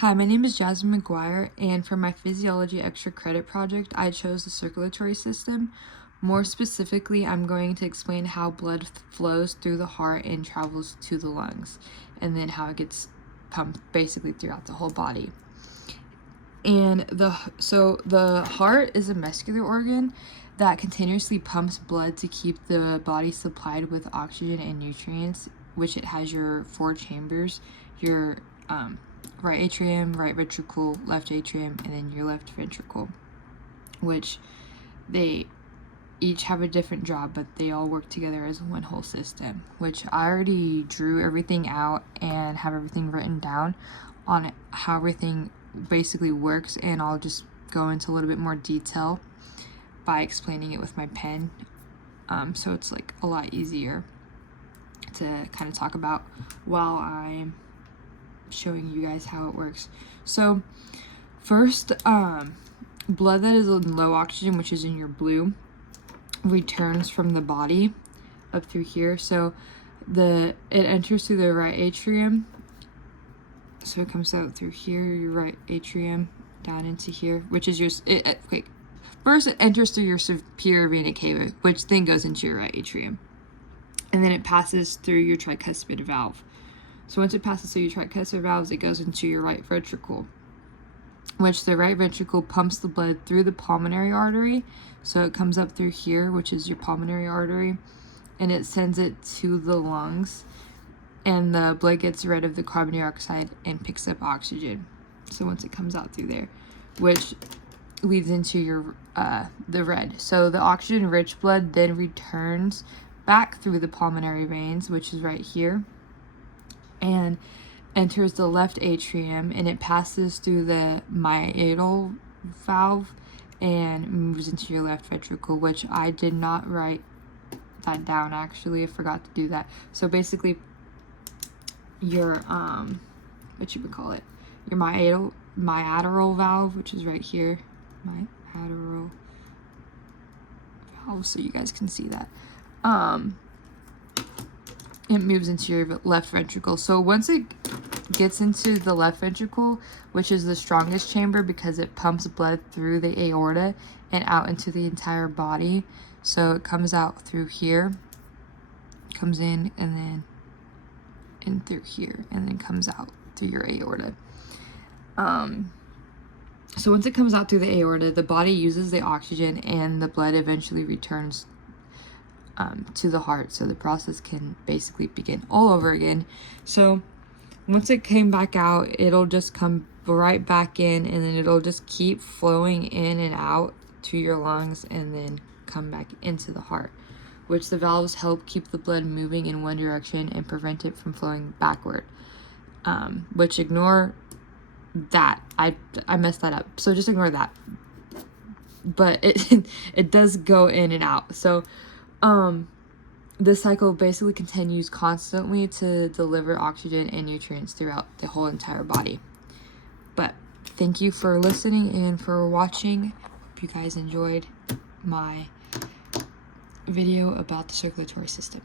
Hi, my name is Jasmine McGuire, and for my physiology extra credit project, I chose the circulatory system. More specifically, I'm going to explain how blood flows through the heart and travels to the lungs, and then how it gets pumped basically throughout the whole body. And the heart is a muscular organ that continuously pumps blood to keep the body supplied with oxygen and nutrients, which it has your 4 chambers, your right atrium, right ventricle, left atrium, and then your left ventricle, which they each have a different job, but they all work together as one whole system, which I already drew everything out and have everything written down on how everything basically works, and I'll just go into a little bit more detail by explaining it with my pen, so it's like a lot easier to kind of talk about while I'm showing you guys how it works. So first, blood that is in low oxygen, which is in your blue, returns from the body up through here. So it enters through the right atrium, so it comes out through here, your right atrium, down into here, which is your first it enters through your superior vena cava, which then goes into your right atrium, and then it passes through your tricuspid valve. So once it passes through your tricuspid valves, it goes into your right ventricle, which the right ventricle pumps the blood through the pulmonary artery. So it comes up through here, which is your pulmonary artery, and it sends it to the lungs, and the blood gets rid of the carbon dioxide and picks up oxygen. So once it comes out through there, which leads into your the red. So the oxygen-rich blood then returns back through the pulmonary veins, which is right here, and enters the left atrium, and it passes through the meatal valve and moves into your left ventricle, which I did not write that down, actually. I forgot to do that. So basically your what you would call it, your meatal valve, which is right here, meatal valve, so you guys can see that, it moves into your left ventricle. So once it gets into the left ventricle, which is the strongest chamber because it pumps blood through the aorta and out into the entire body. So it comes out through here, comes in, and then in through here, and then comes out through your aorta. So once it comes out through the aorta, the body uses the oxygen, and the blood eventually returns to the heart, so the process can basically begin all over again. So once it came back out, it'll just come right back in, and then it'll just keep flowing in and out to your lungs, and then come back into the heart, which the valves help keep the blood moving in one direction and prevent it from flowing backward. Which ignore that, I messed that up, so just ignore that, but it does go in and out. So this cycle basically continues constantly to deliver oxygen and nutrients throughout the whole entire body. But thank you for listening and for watching. Hope you guys enjoyed my video about the circulatory system.